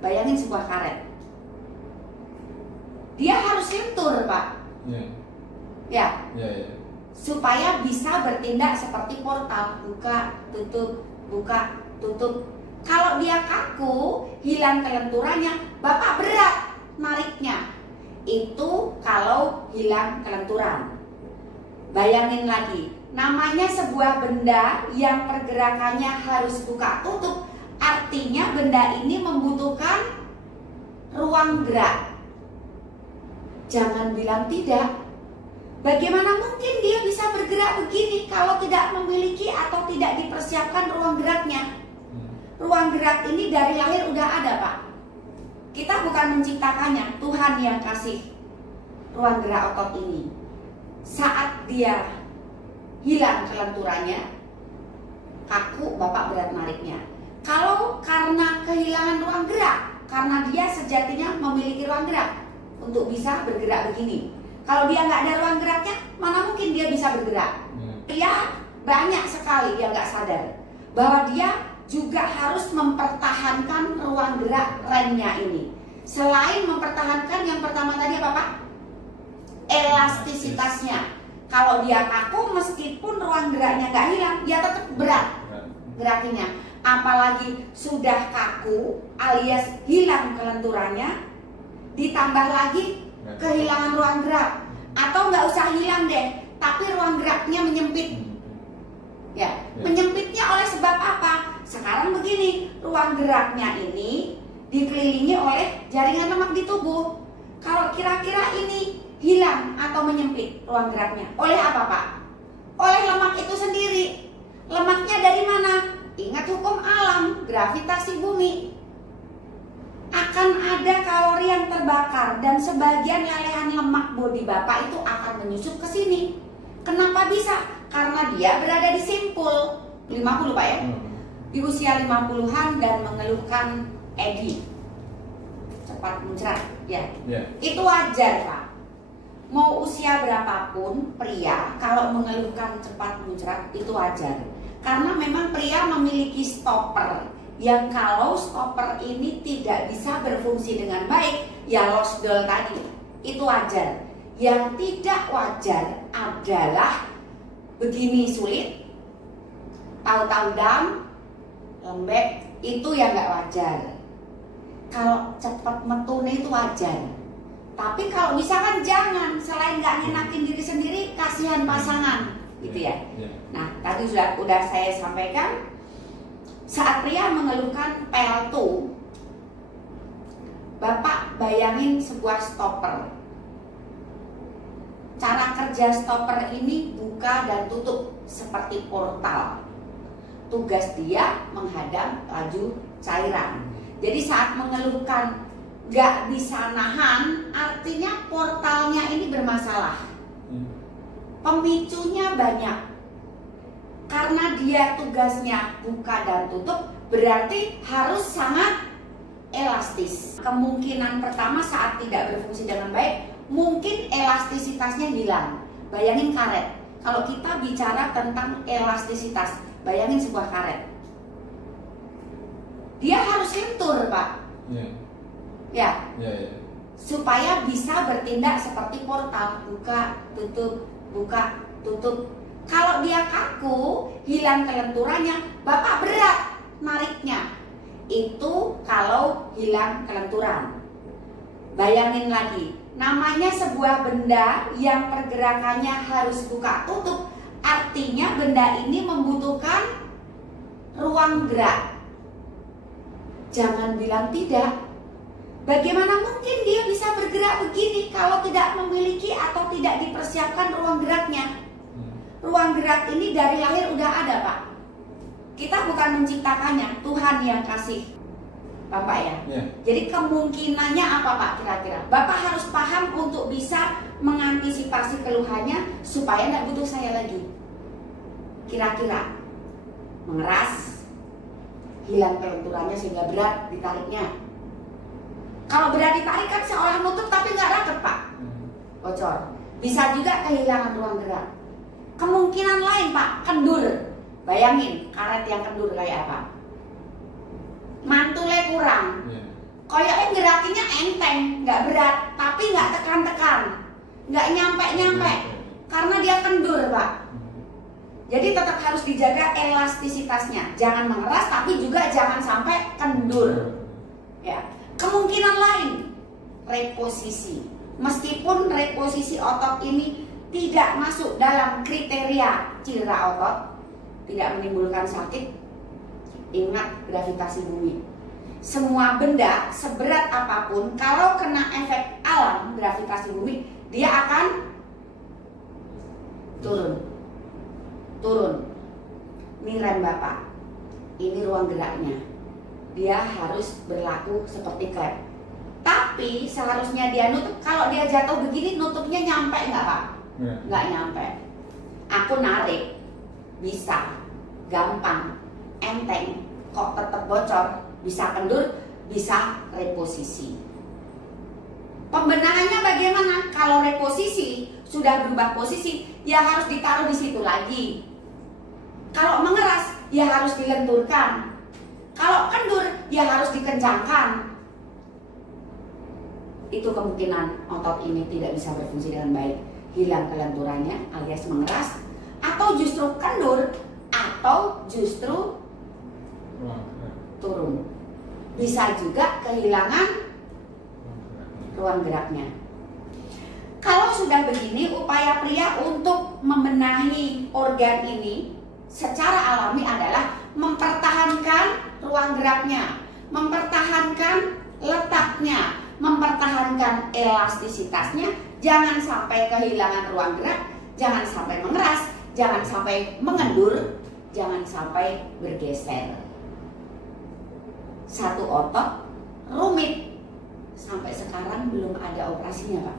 Bayangin sebuah karet. Dia harus lentur, Pak. Ya. Supaya bisa bertindak seperti portal, buka, tutup, buka, tutup. Kalau dia kaku, hilang kelenturannya, Bapak berat nariknya. Itu kalau hilang kelenturan. Bayangin lagi, namanya sebuah benda yang pergerakannya harus buka tutup, artinya benda ini membutuhkan ruang gerak. Jangan bilang tidak. Bagaimana mungkin dia bisa bergerak begini kalau tidak memiliki atau tidak dipersiapkan ruang geraknya? Ruang gerak ini dari lahir udah ada, Pak. Kita bukan menciptakannya, Tuhan yang kasih ruang gerak otot ini. Saat dia hilang kelenturannya, kaku, Bapak berat nariknya. Kalau karena kehilangan ruang gerak, karena dia sejatinya memiliki ruang gerak untuk bisa bergerak begini. Kalau dia nggak ada ruang geraknya, mana mungkin dia bisa bergerak? Dia banyak sekali yang nggak sadar bahwa dia juga harus mempertahankan ruang gerak remnya ini. Selain mempertahankan yang pertama tadi apa, Pak? Elastisitasnya. Kalau dia kaku, meskipun ruang geraknya nggak hilang, dia tetap berat gerakinya. Apalagi sudah kaku alias hilang kelenturannya, ditambah lagi kehilangan ruang gerak. Atau nggak usah hilang deh, tapi ruang geraknya menyempit. Ya, menyempitnya oleh sebab apa? Sekarang begini, ruang geraknya ini dikelilingi oleh jaringan lemak di tubuh. Kalau kira-kira ini hilang atau menyempit ruang geraknya, oleh apa, Pak? Oleh lemak itu sendiri. Lemaknya dari mana? Ingat hukum alam, gravitasi bumi. Akan ada kalori yang terbakar dan sebagian lelehan lemak bodi Bapak itu akan menyusup ke sini. Kenapa bisa? Karena dia berada di simpul 50, Pak, ya. Di usia 50-an dan mengeluhkan ED, cepat muncrat, ya. Itu wajar, Pak. Mau usia berapapun pria kalau mengeluhkan cepat muncrat itu wajar. Karena memang pria memiliki stopper yang kalau stopper ini tidak bisa berfungsi dengan baik, ya losdol tadi, itu wajar. Yang tidak wajar adalah begini sulit, tahu-tahu dam, lembek, itu yang nggak wajar. Kalau cepat metune itu wajar. Tapi kalau misalkan jangan, selain nggak ngenakin diri sendiri, kasihan pasangan, gitu ya. Nah, tadi udah saya sampaikan. Saat pria mengeluhkan PL2, Bapak bayangin sebuah stopper. Cara kerja stopper ini buka dan tutup seperti portal. Tugas dia menghadang laju cairan. Jadi saat mengeluhkan gak bisa nahan, artinya portalnya ini bermasalah. Pemicunya banyak. Karena dia tugasnya buka dan tutup, berarti harus sangat elastis. Kemungkinan pertama saat tidak berfungsi dengan baik, mungkin elastisitasnya hilang. Bayangin karet. Kalau kita bicara tentang elastisitas, bayangin sebuah karet. Dia harus lentur, Pak. Ya. Supaya bisa bertindak seperti portal, buka, tutup, buka, tutup. Kalau dia kaku, hilang kelenturannya, Bapak berat nariknya. Itu kalau hilang kelenturan. Bayangin lagi, namanya sebuah benda yang pergerakannya harus buka tutup, artinya benda ini membutuhkan ruang gerak. Jangan bilang tidak. Bagaimana mungkin dia bisa bergerak begini kalau tidak memiliki atau tidak dipersiapkan ruang geraknya? Ruang gerak ini dari lahir udah ada, Pak. Kita bukan menciptakannya, Tuhan yang kasih, Bapak, ya. Jadi kemungkinannya apa, Pak, kira-kira? Bapak harus paham untuk bisa mengantisipasi keluhannya supaya nggak butuh saya lagi. Kira-kira mengeras, hilang kelenturannya sehingga berat ditariknya. Kalau berat ditarik kan seolah nutup tapi nggak rapat, Pak. Bocor. Bisa juga kehilangan ruang gerak. Kemungkinan lain, Pak, kendur. Bayangin karet yang kendur kayak apa? Mantulnya kurang. Kayaknya gerakinnya enteng, nggak berat, tapi nggak tekan-tekan, nggak nyampe-nyampe, karena dia kendur, Pak. Jadi tetap harus dijaga elastisitasnya, jangan mengeras, tapi juga jangan sampai kendur. Ya, kemungkinan lain reposisi, meskipun reposisi otot ini tidak masuk dalam kriteria cedera otot, tidak menimbulkan sakit. Ingat gravitasi bumi. Semua benda seberat apapun, kalau kena efek alam gravitasi bumi, dia akan turun. Ini rem Bapak, ini ruang geraknya, dia harus berlaku seperti klep. Tapi seharusnya dia nutup. Kalau dia jatuh begini, nutupnya nyampe nggak, Pak? Nggak nyampe. Aku narik bisa, gampang, enteng, kok tetap bocor. Bisa kendur, bisa reposisi. Pembenahannya bagaimana? Kalau reposisi sudah berubah posisi, ya harus ditaruh di situ lagi. Kalau mengeras, ya harus dilenturkan. Kalau kendur, ya harus dikencangkan. Itu kemungkinan otot ini tidak bisa berfungsi dengan baik, hilang kelenturannya alias mengeras, atau justru kendur, atau justru turun. Bisa juga kehilangan ruang geraknya. Kalau sudah begini, upaya pria untuk membenahi organ ini secara alami adalah mempertahankan ruang geraknya, mempertahankan letaknya, mempertahankan elastisitasnya, jangan sampai kehilangan ruang gerak, jangan sampai mengeras, jangan sampai mengendur, jangan sampai bergeser. Satu otot rumit, sampai sekarang belum ada operasinya, Pak.